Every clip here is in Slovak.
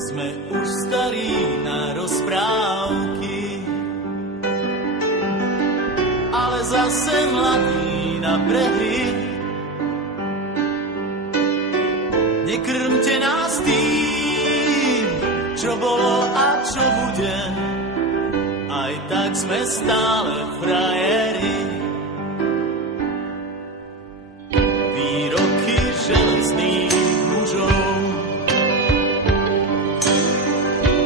Sme už starí na rozprávky, ale zase mladí na brehy. Nekrmte nás tým, čo bolo a čo bude, aj tak sme stále frajeri. Výroky železných mužov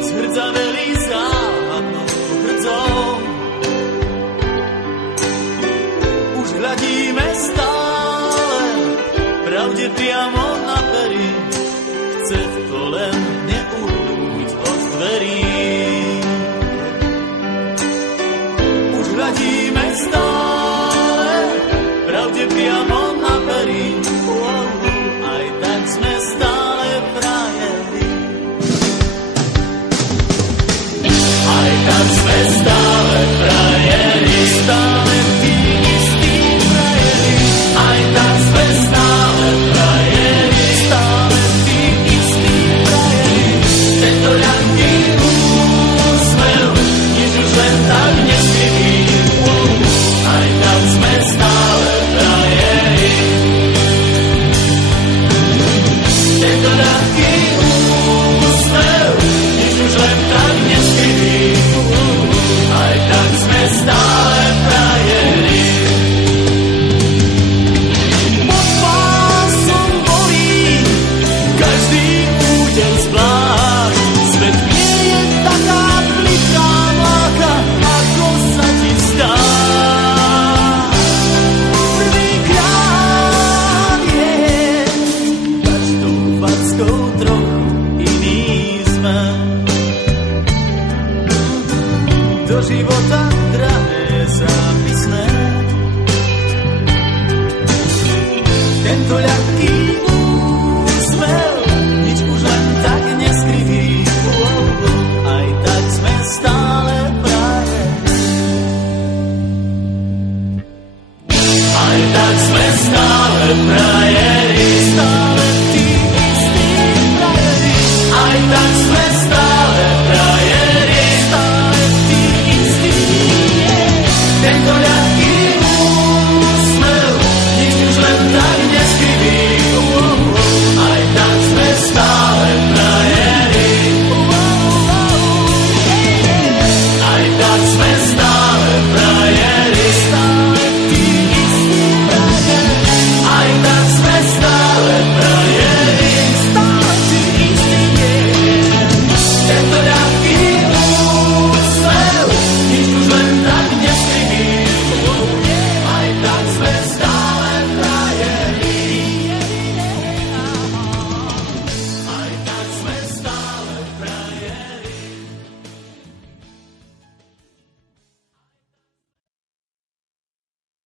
zhrdzaveli záhadnou hrdzou. Už hľadíme stále pravde priamo na pery, chce to len neuhnúť od dverí. Už hľadíme stále pravde priamo na pery, aj tak sme stále frajeri. Aj tak sme stále